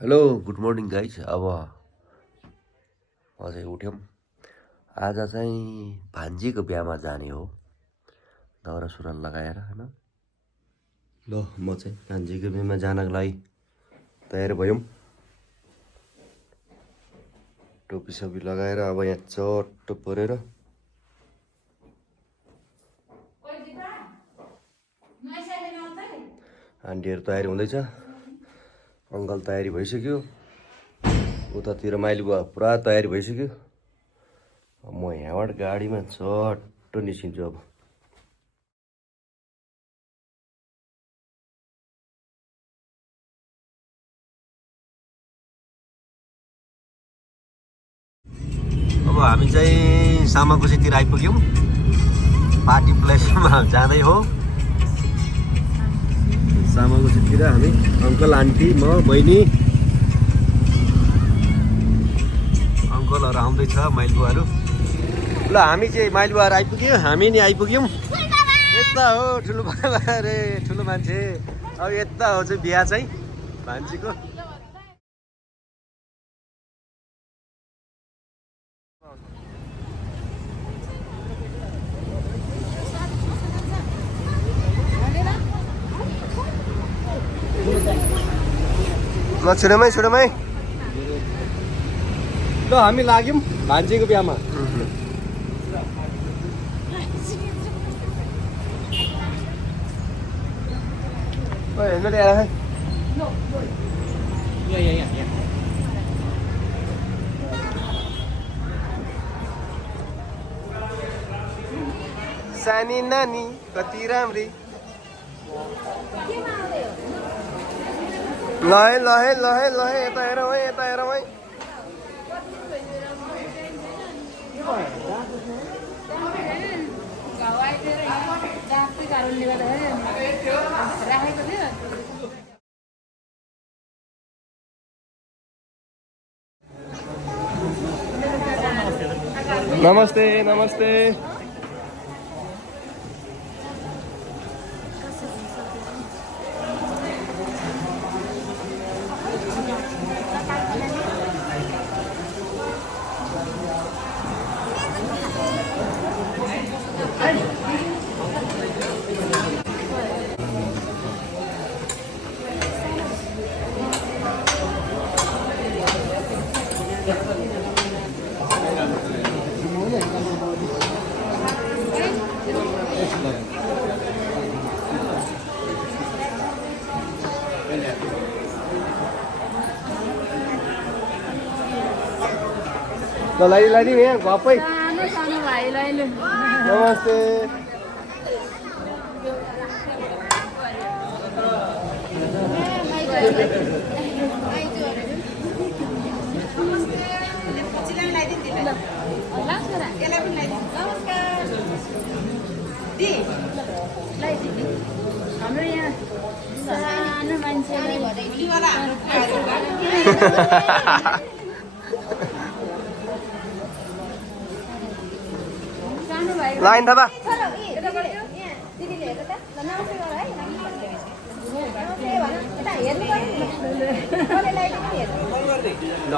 Hello good morning guys. अब अझै उठ्यौँ। आज चाहिँ भान्जीको बिहामा जाने हो, दौरा सुरुवाल लगाएर होइन। ल म चाहिँ भान्जीको बिहामा जानको लागि तयार भयौँ। टोपी सोपी लगाएर अब यहाँ चट्ट परेर आन्टीहरू तयारी हुँदैछ, अङ्कल तयारी भइसक्यो, उतातिर माइली बुवा पुरा तयारी भइसक्यो। म यहाँबाट गाडीमा चट्ट निस्किन्छु। अब हामी चाहिँ सामाकोसीतिर आइपुग्यौँ। पार्टी प्लेसमा जाँदै हो। सामाकोसीतिर हामी अङ्कल आन्टी म बहिनी अङ्कलहरू आउँदैछ, माइलबुवाहरू। ल हामी चाहिँ माइलबुवाहरू आइपुग्यो, हामी नि आइपुग्यौँ। यता हो ठुलो बाबा अरे ठुलो मान्छे। अब यता हो चाहिँ बिहा चाहिँ भान्जीको। ल छुडेमै छुडेमै ल हामी लाग्यौँ भान्जीको बिहामा। हेर्नु ल्याएर सानी नानी कति राम्री। ल है ल है ल है ल है यता हेरौँ है, यता हेरौँ है। नमस्ते नमस्ते। ल लाइदी यहाँ घपै। नमस्ते। हाम्रो यहाँ सानो मान्छे लाइन थाहा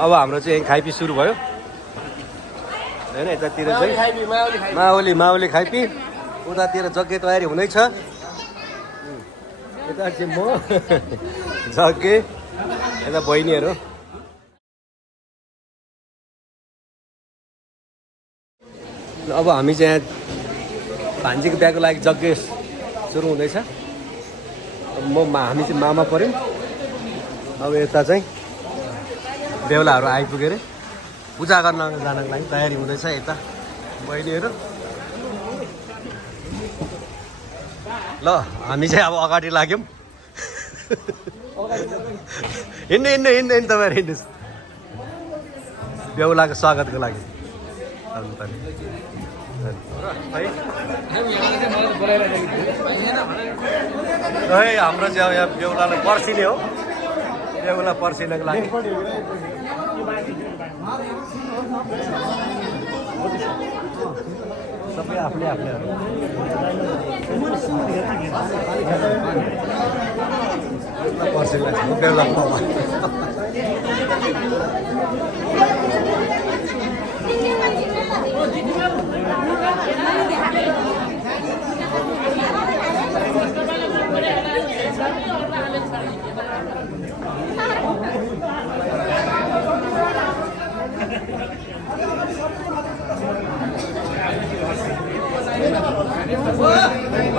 अब हाम्रो चाहिँ यहीँ खाइपी सुरु भयो होइन। यतातिर चाहिँ माओली खाइपी, उतातिर जग्गे तयारी हुँदैछ। यता चाहिँ म जग्गे, यता बहिनीहरू। अब हामी चाहिँ यहाँ भान्जीको बिहाको लागि जग्गे सुरु हुँदैछ। हामी चाहिँ मामा पऱ्यौँ। अब यता चाहिँ बेहुलाहरू आइपुग्यो अरे, पूजा गर्न जानको लागि तयारी हुँदैछ यता बहिनीहरू। ल हामी चाहिँ अब अगाडि लाग्यौँ। हिँड्नु तपाईँहरू हिँड्नुहोस् बेहुलाको स्वागतको लागि। हाम्रो चाहिँ यहाँ बेहुलालाई पर्सिने हो, बेहुला पर्सिनको लागि। सबै आफूले आफूले पर्सेन्टलाई डेभलपमा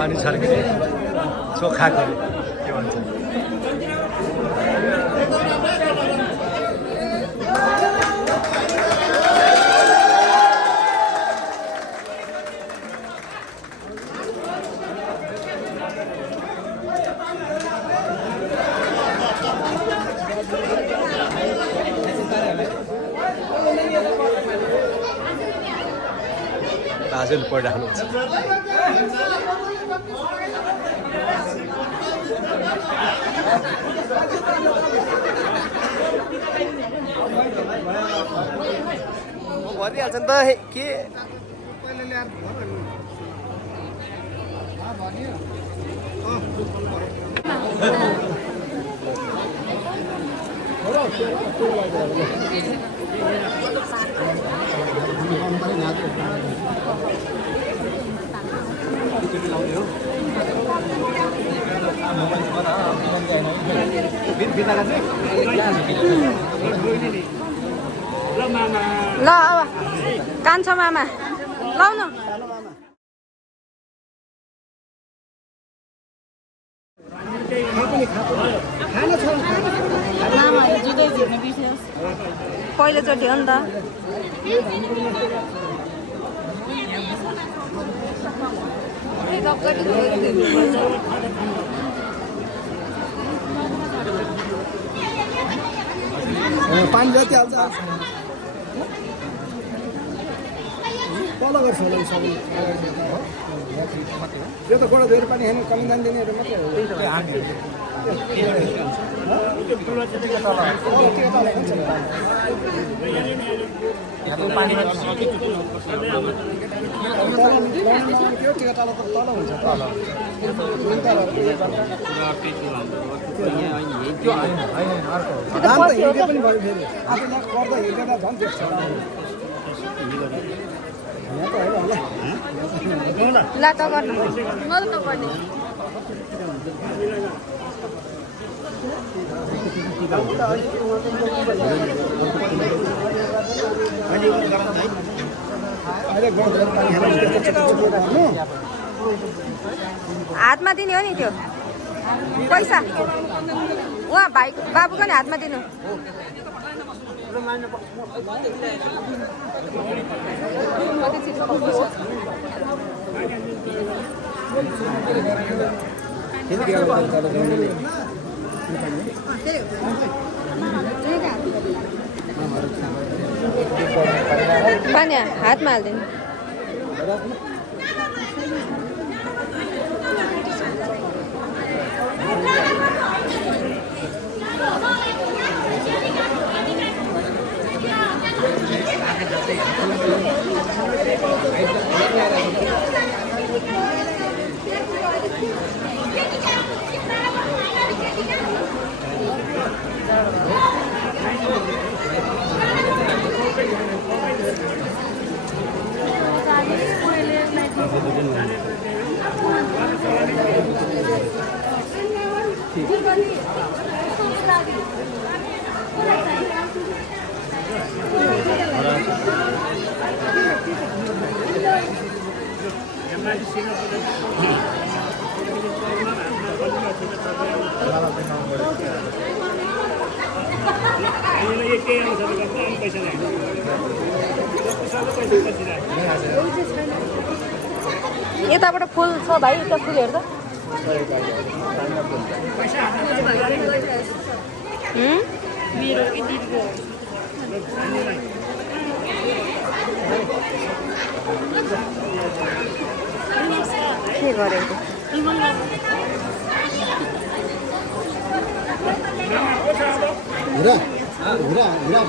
पानी छर्किने चोखा गरे के भन्छ दाजुले पढिराख्नुहुन्छ भनिहाल्छ नि त के ल अब कान्छ मामा लाउनु पहिलोचोटि हो नि त पानी जति हाल्छ तल गर्छ होला सबै यो त गोडा धोएर पानी खानु कमी दान दिनेहरू मात्रै हो त्यो टिका तल तल हुन्छ तल धान त हिँडे पनि भयो फेरि आफूले गर्दा हिँडेर झन् देख्छ ल त गर्नु म त नपर्ने हातमा दिने हो नि त्यो पैसा उहाँ भाइ बाबुको नि हातमा दिनु पानी हातमा हालिदिनु यताबाट फुल छ भाइ यता फुल हेर्दा के गरेको र हुरा हुरा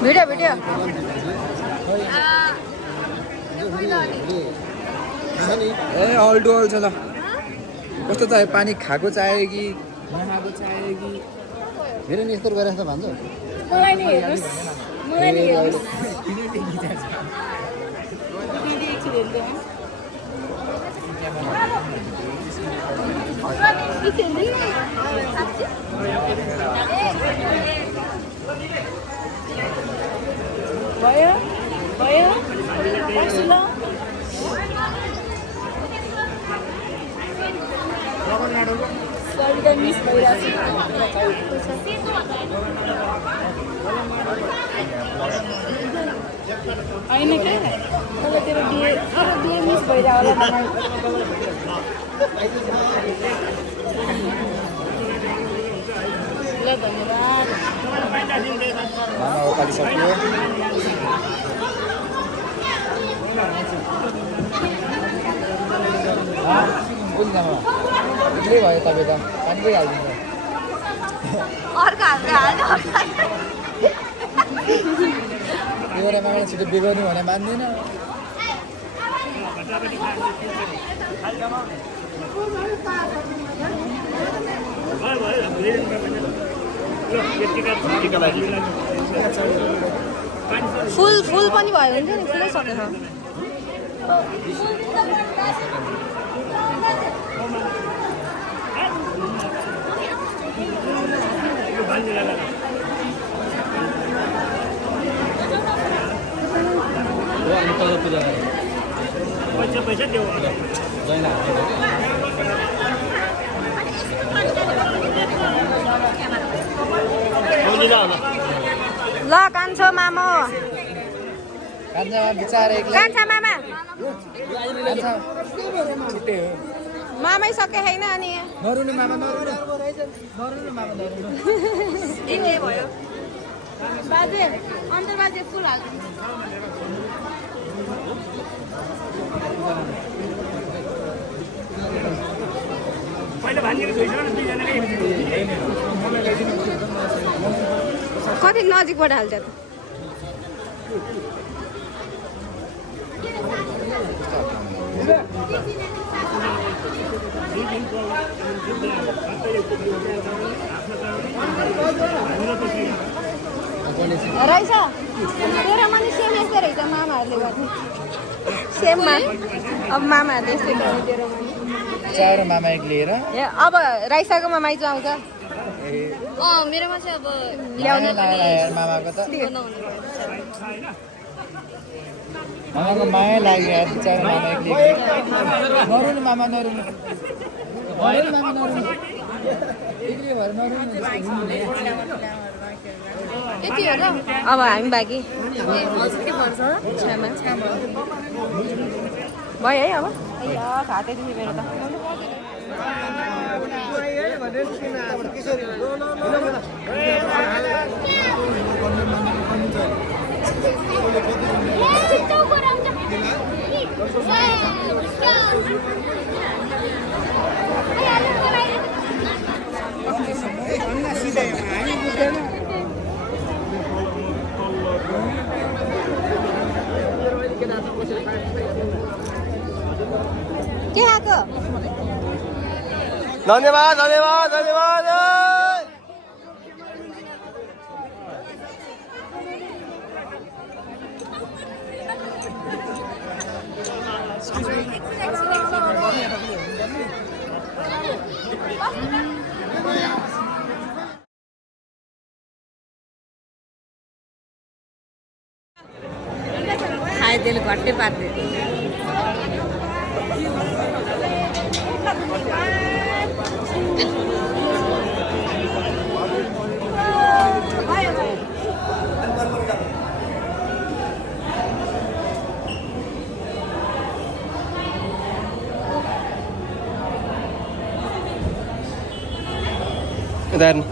भिडियो भिडियो ए अल टु अल छ ल कस्तो चाहियो पानी खाएको चाहियो कि नखाएको चाहियो कि मेरो नि यस्तो गरेर जस्तो भन्छ मलाई नि हेर्नुस् मलाई नि हेर्नुस् भयो भयो राख्छु ल सरिता मिस भइरहेको होइन क्या मलाई तेरो बिहे मिस भइरहेको होला ल धन्यवाद एक्लै भयो तपाईँ त पानीकै हालिदिन्छ अर्को हाल्दै त्यो बेला मामाले छिटो बिगाउनु भने मान्दैन फुल पनि भयो हुन्छ नि फुलै सकेछ पैसा देऊ ल कान्छो मामा कान्छामा बिचार एक्लै कान्छा मामा कान्छा छुट्टै हो मामै सके छैन अनि नरुनु मामा नरुनु नरुनु मामा नरुनु दिने भयो बाजे अन्त बाजे फुल हाल्दिन्छ कति नजिकबाट हाल्छ त रहेछ तेरोमा नि सेम यस्तै रहेछ मामाहरूले गर्ने सेममा अब मामाहरूले यस्तै गर्ने तेरोमा नि चार मामा एक लिएर ए अब राइसाकोमा माइजू आउँछ मेरोमा चाहिँ अब ल्याउने यार मामाको त मामाको माया लाग्यो यार चार मामा एक लिएर नरुनु मामा नरुनु नरुनु मामा नरुनु एक्लै भएर नरुनु यति हो र अब हामी बाँकी भयो है अब खाँदै थियो मेरो त के खाएको धन्यवाद धन्यवाद धन्यवाद खाए त्यसले घट्टै पार्दै यता हेर्नु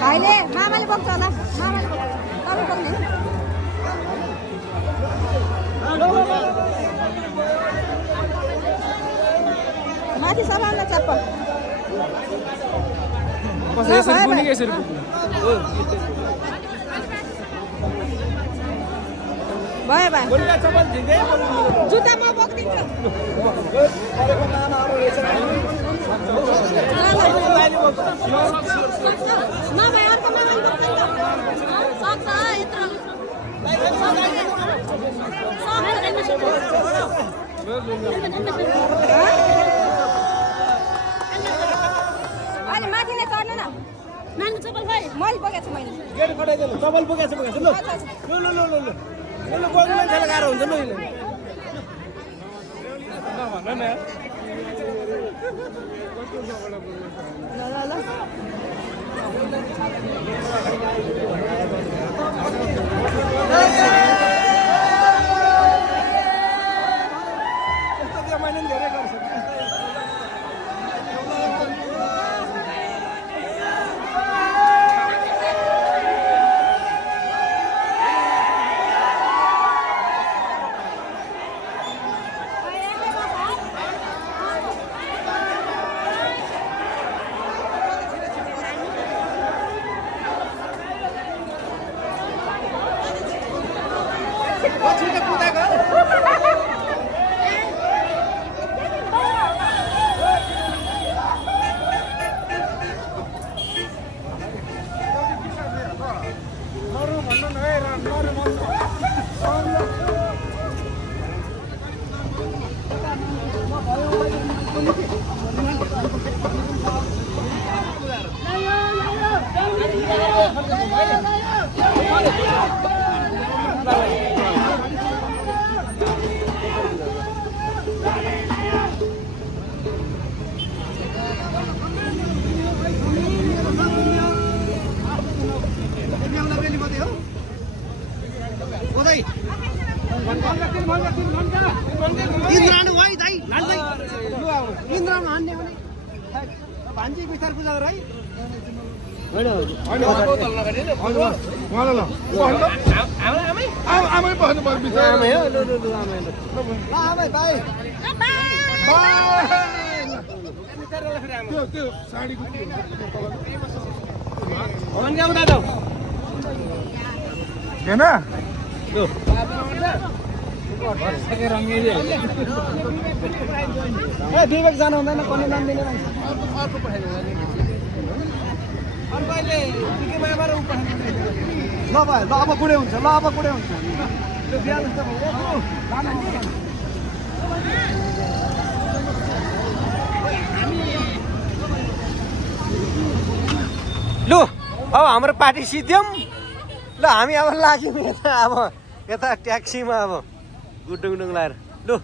भाइले मामाले बोक्छ होला मामाले तपाईँ बोक्ने माथि सलाम चप्पल भयो भयो जुत्ता म बोकिदिन्छु नभए अर्को मामाले सक्छ यत्रो अहिले माथि नै चढ्नु न नानी चप्पल भाइ मैले बोकेको छु मैले गेट खटाइदिनु चप्पल बोकेको छु ल बोल्नु मान्छेले गाह्रो हुन्छ ल नभन न मैले धेरै गर्छु उदै इन्द्राणु है दाइ लान्दै इन्द्राणु हान्ने भने भान्जी बिस्तार पूजा गर है आमै बस्नु पर्छ बिचरा आमै हो लु आमै ल आमै बाई त्यो साडीको भगवान क्या उता जाऊ हैन लु ए विवेक जानु हुँदैन कन्या दान दिने मान्छे अर्को अहिले मायाबाट ल भयो ल अब बुढे हुन्छ ल अब बुढे हुन्छ त्यो बिहा जस्तो लु अब हाम्रो पार्टी सिद्ध्यौँ ल हामी अब लाग्यौँ यता अब यता ट्याक्सीमा अब गुडुङडुङ लाएर लु